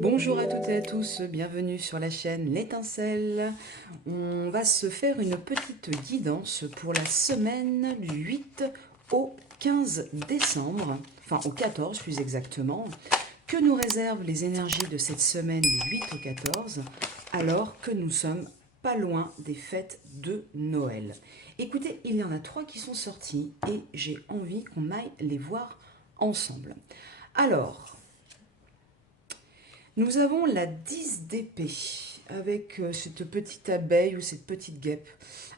Bonjour à toutes et à tous, bienvenue sur la chaîne L'Étincelle. On va se faire une petite guidance pour la semaine du 8 au 15 décembre, enfin au 14 plus exactement. Que nous réservent les énergies de cette semaine du 8 au 14 alors que nous sommes pas loin des fêtes de Noël? Écoutez, il y en a 3 qui sont sortis et j'ai envie qu'on aille les voir ensemble. Alors, nous avons la 10 d'épée avec cette petite abeille ou cette petite guêpe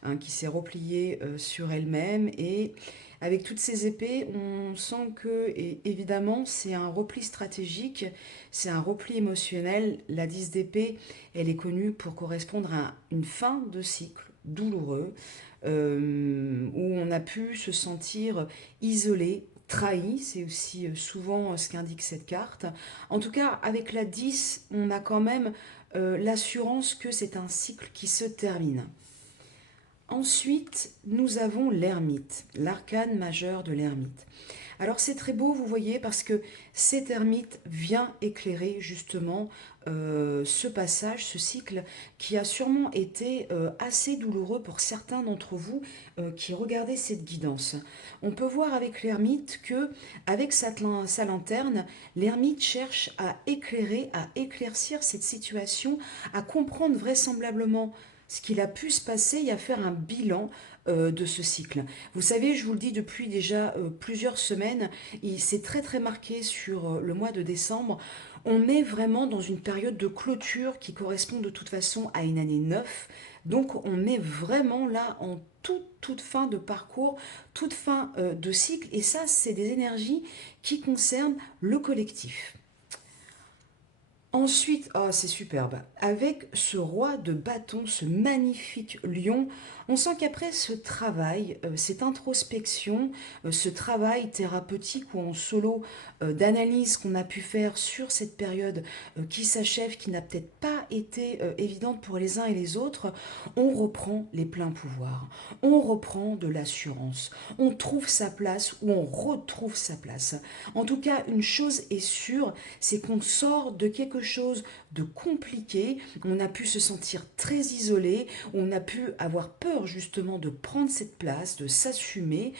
hein, qui s'est repliée sur elle-même, et avec toutes ces épées, on sent que et évidemment c'est un repli stratégique, c'est un repli émotionnel. La 10 d'épée, elle est connue pour correspondre à une fin de cycle douloureux où on a pu se sentir isolé, trahi, c'est aussi souvent ce qu'indique cette carte. En tout cas, avec la 10, on a quand même l'assurance que c'est un cycle qui se termine. Ensuite, nous avons l'ermite, l'arcane majeur de l'ermite. Alors c'est très beau, vous voyez, parce que cet ermite vient éclairer justement ce passage, ce cycle qui a sûrement été assez douloureux pour certains d'entre vous qui regardaient cette guidance. On peut voir avec l'ermite que, avec sa lanterne, l'ermite cherche à éclairer, à éclaircir cette situation, à comprendre vraisemblablement ce qu'il a pu se passer et à faire un bilan de ce cycle. Vous savez, je vous le dis depuis déjà plusieurs semaines, c'est très très marqué sur le mois de décembre. On est vraiment dans une période de clôture qui correspond de toute façon à une année 9. Donc on est vraiment là en toute fin de parcours, toute fin de cycle. Et ça, c'est des énergies qui concernent le collectif. Ensuite, oh, c'est superbe. Avec ce roi de bâton, ce magnifique lion, on sent qu'après ce travail, cette introspection, ce travail thérapeutique ou en solo d'analyse qu'on a pu faire sur cette période qui s'achève, qui n'a peut-être pas été évidente pour les uns et les autres, on reprend les pleins pouvoirs, on reprend de l'assurance, on trouve sa place ou on retrouve sa place. En tout cas, une chose est sûre, c'est qu'on sort de quelque chose de compliqué, on a pu se sentir très isolé, on a pu avoir peur justement de prendre cette place, de s'assumer,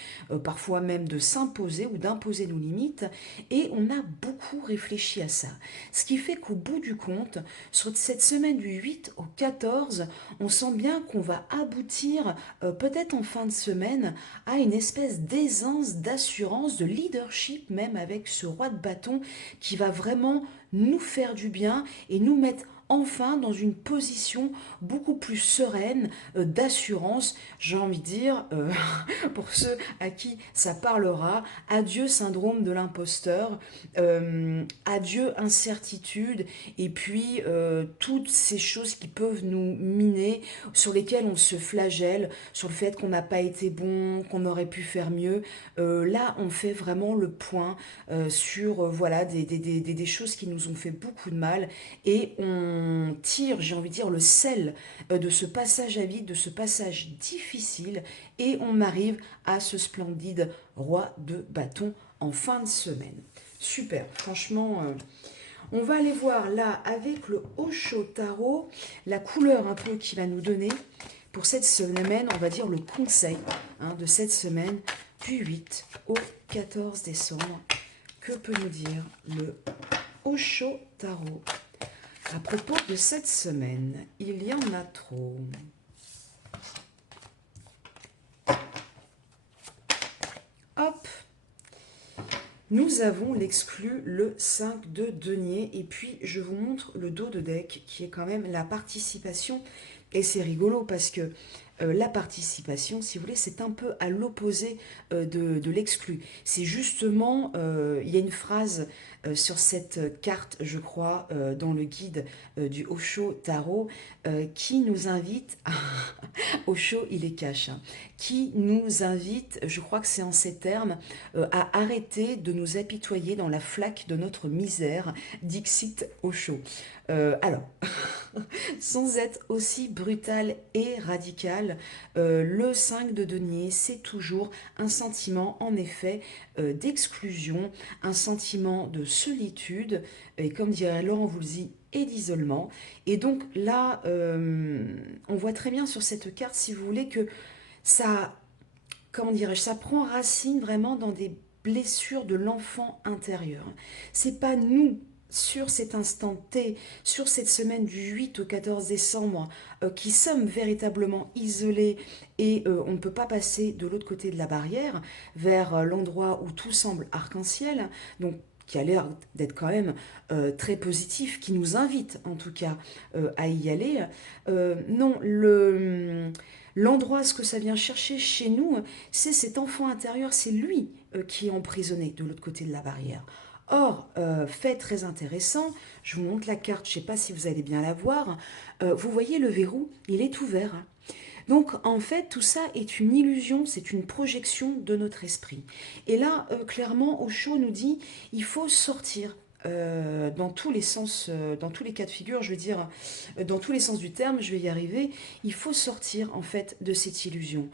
parfois même de s'imposer ou d'imposer nos limites, et on a beaucoup réfléchi à ça. Ce qui fait qu'au bout du compte, sur cette semaine du 8 au 14, on sent bien qu'on va aboutir, peut-être en fin de semaine, à une espèce d'aisance, d'assurance, de leadership même avec ce roi de bâton qui va vraiment nous faire du bien et nous mettre enfin dans une position beaucoup plus sereine d'assurance, j'ai envie de dire, pour ceux à qui ça parlera, adieu syndrome de l'imposteur, adieu incertitude, et puis toutes ces choses qui peuvent nous miner, sur lesquelles on se flagelle, sur le fait qu'on n'a pas été bon, qu'on aurait pu faire mieux. Là, on fait vraiment le point sur voilà, des choses qui nous ont fait beaucoup de mal, et on tire, j'ai envie de dire, le sel de ce passage à vide, de ce passage difficile, et on arrive à ce splendide roi de bâton en fin de semaine. Super, franchement, on va aller voir là avec le Osho Tarot, la couleur un peu qu'il va nous donner pour cette semaine, on va dire le conseil hein, de cette semaine du 8 au 14 décembre. Que peut nous dire le Osho Tarot à propos de cette semaine? Il y en a trop. Hop, nous avons l'exclu, le 5 de denier, et puis je vous montre le dos de deck qui est quand même la participation. Et c'est rigolo parce que la participation, si vous voulez, c'est un peu à l'opposé de l'exclu. C'est justement, il y a une phrase sur cette carte, je crois, dans le guide du Osho Tarot, qui nous invite à... Osho, il est cash, hein, qui nous invite, je crois que c'est en ces termes, à arrêter de nous apitoyer dans la flaque de notre misère, dixit Osho. Alors, sans être aussi brutal et radical, le 5 de denier, c'est toujours un sentiment, en effet, d'exclusion, un sentiment de solitude, et comme dirait Laurent Voulzy, et d'isolement. Et donc là, on voit très bien sur cette carte, si vous voulez, que ça, comment dirais-je, ça prend racine vraiment dans des blessures de l'enfant intérieur. C'est pas nous, sur cet instant T, sur cette semaine du 8 au 14 décembre, qui sommes véritablement isolés et on ne peut pas passer de l'autre côté de la barrière vers l'endroit où tout semble arc-en-ciel, donc qui a l'air d'être quand même très positif, qui nous invite en tout cas à y aller. Non, l'endroit, ce que ça vient chercher chez nous, c'est cet enfant intérieur, c'est lui qui est emprisonné de l'autre côté de la barrière. Or, fait très intéressant, je vous montre la carte, je ne sais pas si vous allez bien la voir, vous voyez le verrou, il est ouvert. Donc en fait, tout ça est une illusion, c'est une projection de notre esprit. Et là, clairement, Osho nous dit, il faut sortir. Dans tous les sens, dans tous les cas de figure, je veux dire, dans tous les sens du terme, je vais y arriver, il faut sortir en fait de cette illusion.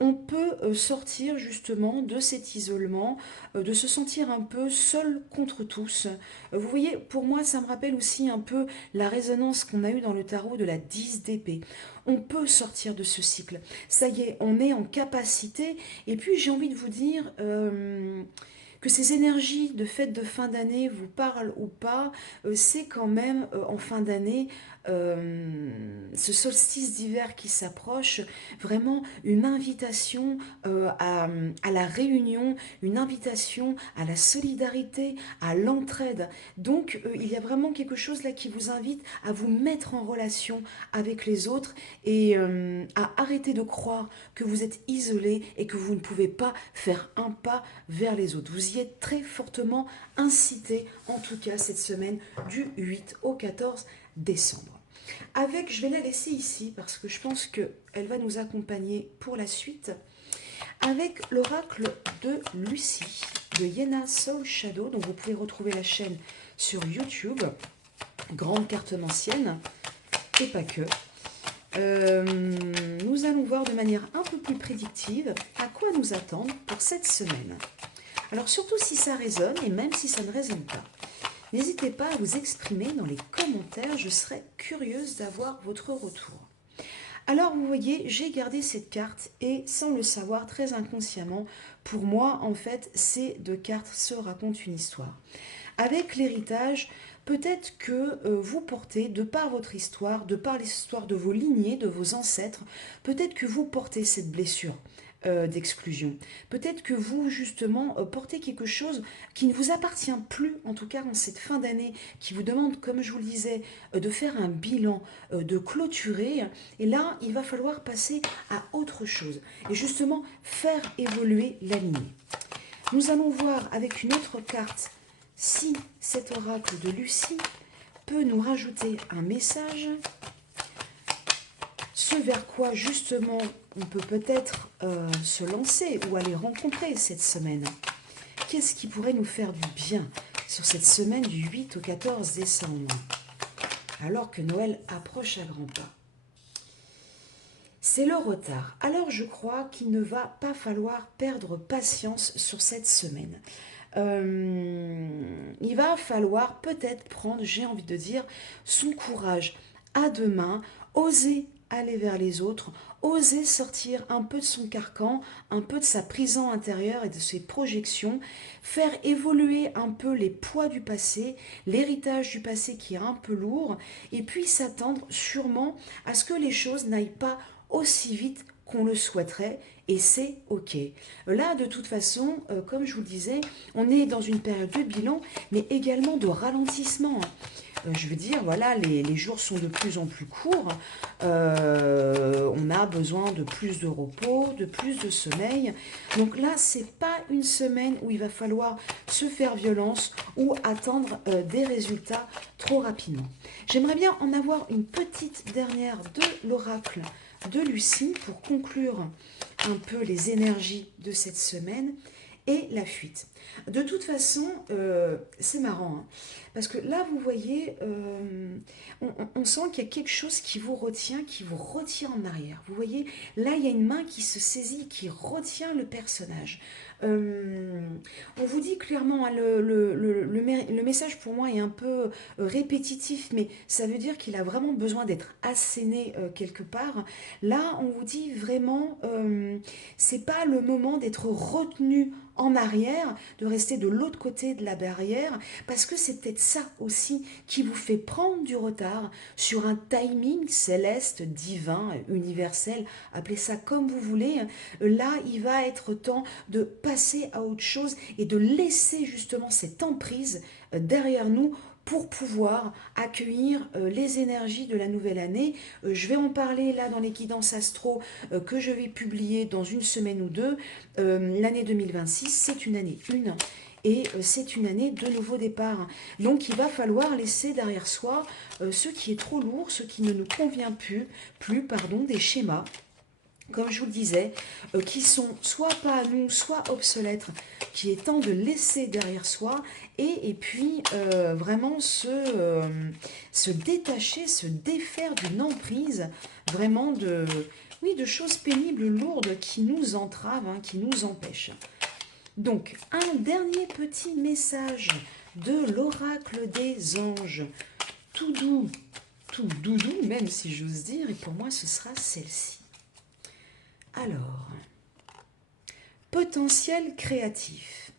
On peut sortir justement de cet isolement, de se sentir un peu seul contre tous. Vous voyez, pour moi, ça me rappelle aussi un peu la résonance qu'on a eue dans le tarot de la 10 d'épée. On peut sortir de ce cycle. Ça y est, on est en capacité. Et puis, j'ai envie de vous dire que ces énergies de fête de fin d'année vous parlent ou pas, c'est quand même en fin d'année, ce solstice d'hiver qui s'approche, vraiment une invitation à la réunion, une invitation à la solidarité, à l'entraide. Donc il y a vraiment quelque chose là qui vous invite à vous mettre en relation avec les autres et à arrêter de croire que vous êtes isolé et que vous ne pouvez pas faire un pas vers les autres. Vous y êtes très fortement incité, en tout cas cette semaine du 8 au 14 décembre. Avec, je vais la laisser ici parce que je pense qu'elle va nous accompagner pour la suite, avec l'oracle de Lucie, de Yena Soul Shadow, dont vous pouvez retrouver la chaîne sur YouTube, grande cartomancienne, et pas que. Nous allons voir de manière un peu plus prédictive à quoi nous attendre pour cette semaine. Alors surtout si ça résonne et même si ça ne résonne pas, n'hésitez pas à vous exprimer dans les commentaires, je serais curieuse d'avoir votre retour. Alors vous voyez, j'ai gardé cette carte et sans le savoir très inconsciemment, pour moi en fait ces deux cartes se racontent une histoire. Avec l'héritage, peut-être que vous portez, de par votre histoire, de par l'histoire de vos lignées, de vos ancêtres, peut-être que vous portez cette blessure d'exclusion. Peut-être que vous, justement, portez quelque chose qui ne vous appartient plus, en tout cas en cette fin d'année, qui vous demande, comme je vous le disais, de faire un bilan, de clôturer. Et là, il va falloir passer à autre chose. Et justement, faire évoluer la lignée. Nous allons voir avec une autre carte si cet oracle de Lucie peut nous rajouter un message, ce vers quoi justement on peut peut-être se lancer ou aller rencontrer cette semaine. Qu'est-ce qui pourrait nous faire du bien sur cette semaine du 8 au 14 décembre, alors que Noël approche à grands pas? C'est le retard. Alors je crois qu'il ne va pas falloir perdre patience sur cette semaine. Il va falloir peut-être prendre, j'ai envie de dire, son courage à deux mains, oser aller vers les autres, oser sortir un peu de son carcan, un peu de sa prison intérieure et de ses projections, faire évoluer un peu les poids du passé, l'héritage du passé qui est un peu lourd, et puis s'attendre sûrement à ce que les choses n'aillent pas aussi vite qu'on le souhaiterait, et c'est ok. Là, de toute façon, comme je vous le disais, on est dans une période de bilan, mais également de ralentissement. Je veux dire, voilà, les jours sont de plus en plus courts, on a besoin de plus de repos, de plus de sommeil. Donc là, c'est pas une semaine où il va falloir se faire violence ou attendre des résultats trop rapidement. J'aimerais bien en avoir une petite dernière de l'oracle de Lucie pour conclure un peu les énergies de cette semaine et la fuite. De toute façon, c'est marrant, hein, parce que là, vous voyez, on sent qu'il y a quelque chose qui vous retient en arrière. Vous voyez, là, il y a une main qui se saisit, qui retient le personnage. Euh, on vous dit clairement, hein, le message pour moi est un peu répétitif, mais ça veut dire qu'il a vraiment besoin d'être asséné quelque part. Là, on vous dit vraiment, c'est pas le moment d'être retenu en arrière, de rester de l'autre côté de la barrière, parce que c'est peut-être ça aussi qui vous fait prendre du retard sur un timing céleste, divin, universel, appelez ça comme vous voulez. Là, il va être temps de passer à autre chose et de laisser justement cette emprise derrière nous pour pouvoir accueillir les énergies de la nouvelle année. Je vais en parler là dans les guidances astro que je vais publier dans une semaine ou deux. L'année 2026, c'est une année 1 et c'est une année de nouveau départ. Donc il va falloir laisser derrière soi ce qui est trop lourd, ce qui ne nous convient plus pardon, des schémas, comme je vous le disais, qui sont soit pas à nous, soit obsolètes, qui est temps de laisser derrière soi et puis vraiment se détacher, se défaire d'une emprise, vraiment oui, de choses pénibles, lourdes, qui nous entravent, hein, qui nous empêchent. Donc, un dernier petit message de l'oracle des anges, tout doux, tout doudou, même si j'ose dire, et pour moi ce sera celle-ci. Alors, potentiel créatif.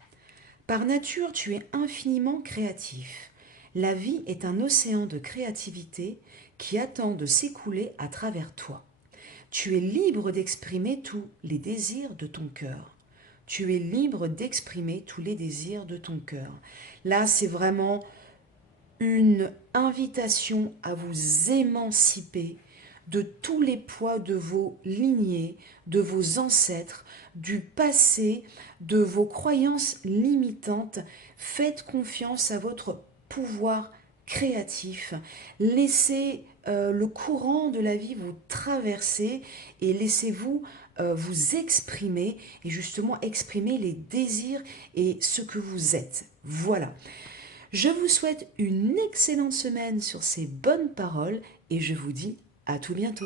Par nature, tu es infiniment créatif. La vie est un océan de créativité qui attend de s'écouler à travers toi. Tu es libre d'exprimer tous les désirs de ton cœur. Tu es libre d'exprimer tous les désirs de ton cœur. Là, c'est vraiment une invitation à vous émanciper de tous les poids de vos lignées, de vos ancêtres, du passé, de vos croyances limitantes. Faites confiance à votre pouvoir créatif. Laissez le courant de la vie vous traverser et laissez-vous vous exprimer et justement exprimer les désirs et ce que vous êtes. Voilà. Je vous souhaite une excellente semaine sur ces bonnes paroles et je vous dis à tout bientôt.